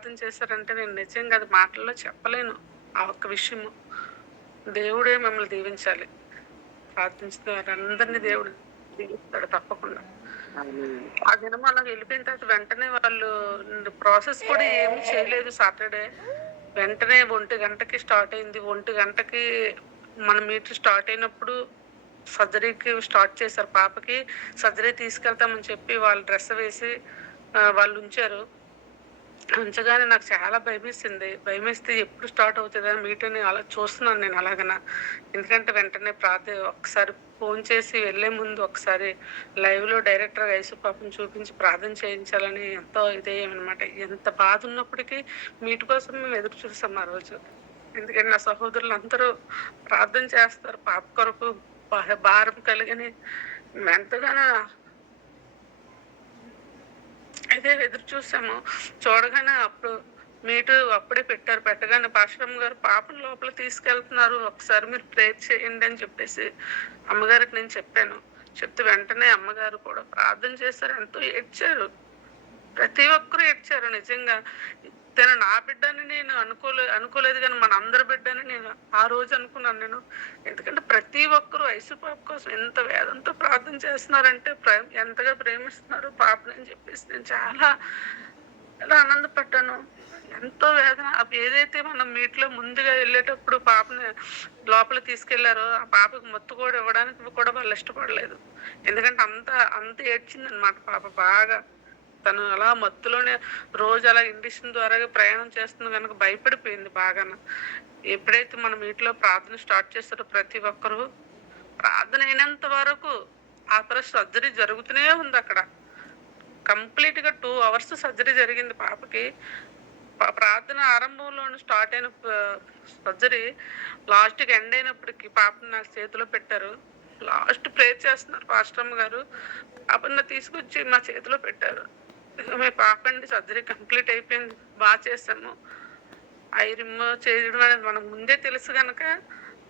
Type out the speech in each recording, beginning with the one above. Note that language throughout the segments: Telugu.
ప్రార్థన చేశారంటే నేను నిజంగా అది మాటల్లో చెప్పలేను. ఆ ఒక్క విషయము. దేవుడే మిమ్మల్ని దీవించాలి. ప్రార్థించిన వారందరిని దేవుడు దీవిస్తాడు తప్పకుండా. అవునండి. ఆ దినం అలా వెళ్ళిపోయిన తర్వాత వెంటనే వాళ్ళు ప్రాసెస్ కూడా ఏమి చేయలేదు సాటర్‌డే. వెంటనే 1:00కి స్టార్ట్ అయింది. 1:00కి మన మీటింగ్ స్టార్ట్ అయినప్పుడు సర్జరీకి స్టార్ట్ చేశారు. పాపకి సర్జరీ తీసుకెళ్తామని చెప్పి వాళ్ళు డ్రెస్ వేసి వాళ్ళుంచారు. ఉంచగానే నాకు చాలా భయమేసింది. భయమేస్తే ఎప్పుడు స్టార్ట్ అవుతదని మీటింగ్‌ని అలా చూస్తున్నాను నేను అలాగన. ఎందుకంటే వెంటనే ఒక్కసారి ఫోను చేసి వెళ్ళే ముందు ఒకసారి లైవ్‌లో డైరెక్టర్ యేసు పాపని చూపించి ప్రార్థన చేయించాలని ఎంతో ఇదయ్యామనమాట. ఎంత బాధున్నప్పటికీ మీట్ కోసం మేము ఎదురు చూసాం ఆ రోజు. ఎందుకంటే నా సహోదరులందరూ ప్రార్థన చేస్తారు పాప కొరకు. భారం కలిగని మేమెంతగానో అయితే ఎదురు చూసాము. చూడగానే అప్పుడు మీటు అప్పుడే పెట్టారు. పెట్టగానే పాస్టరమ్మ గారు పాపని లోపల తీసుకెళ్తున్నారు. ఒకసారి మీరు ప్రేయర్ చేయండి అని చెప్పేసి అమ్మగారికి నేను చెప్పాను. చెప్తే వెంటనే అమ్మగారు కూడా ప్రార్థన చేశారు. ఎంతో ఏడ్చారు. ప్రతి ఒక్కరు ఏడ్చారు నిజంగా. తను నా బిడ్డని నేను అనుకోలేదు గానీ మనందరి బిడ్డని నేను ఆ రోజు అనుకున్నాను నేను. ఎందుకంటే ప్రతి ఒక్కరు యేసు పాప కోసం ఎంత వేదంతో ప్రార్థన చేస్తున్నారంటే ఎంతగా ప్రేమిస్తున్నారు పాపని అని చెప్పేసి నేను చాలా చాలా ఆనందపడ్డాను. ఎంతో వేదన ఏదైతే మనం మీట్‌లో ముందుగా వెళ్ళేటప్పుడు పాపని లోపలికి తీసుకెళ్లారో, ఆ పాపకి మత్తు కూడా ఇవ్వడానికి కూడా వాళ్ళు ఇష్టపడలేదు. ఎందుకంటే అంత ఏడ్చిందనమాట పాప బాగా. తను అలా మత్తులోనే రోజు అలా ఇండిషన్ ద్వారాగా ప్రయాణం చేస్తుంది గనుక భయపడిపోయింది బాగాను. ఎప్పుడైతే మనం ఇంట్లో ప్రార్థన స్టార్ట్ చేస్తారో ప్రతి ఒక్కరు ప్రార్థన అయినంత వరకు ఆ తర్వాత సర్జరీ జరుగుతూనే ఉందక్కడ. కంప్లీట్‌గా 2 అవర్స్ సర్జరీ జరిగింది పాపకి. ప్రార్థన ఆరంభంలోనే స్టార్ట్ అయిన సర్జరీ లాస్ట్‌కి ఎండ్ అయినప్పటికి పాపని నా చేతిలో పెట్టారు. లాస్ట్ ప్రేయర్ చేస్తున్నారు పాస్టరమ్మ గారు. పాపని తీసుకొచ్చి మా చేతిలో పెట్టారు. మీ పాపండి సర్జరీ కంప్లీట్ అయిపోయింది. చేశాము. అయి రిమూవ్ చేయడం అనేది మనకు ముందే తెలుసు గనక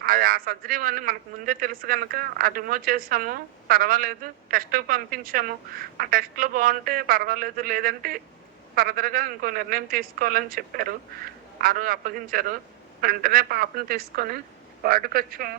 ఆ సర్జరీ అని మనకు ముందే తెలుసు గనక అది రిమూవ్ చేసాము. పర్వాలేదు. టెస్ట్‌కి పంపించాము. ఆ టెస్ట్‌లో బావుంటే పర్వాలేదు. లేదంటే ఫర్దర్‌గా ఇంకో నిర్ణయం తీసుకోవాలని చెప్పారు. ఆ రోజు అప్పగించారు. వెంటనే పాపని తీసుకొని వార్డుకొచ్చాము.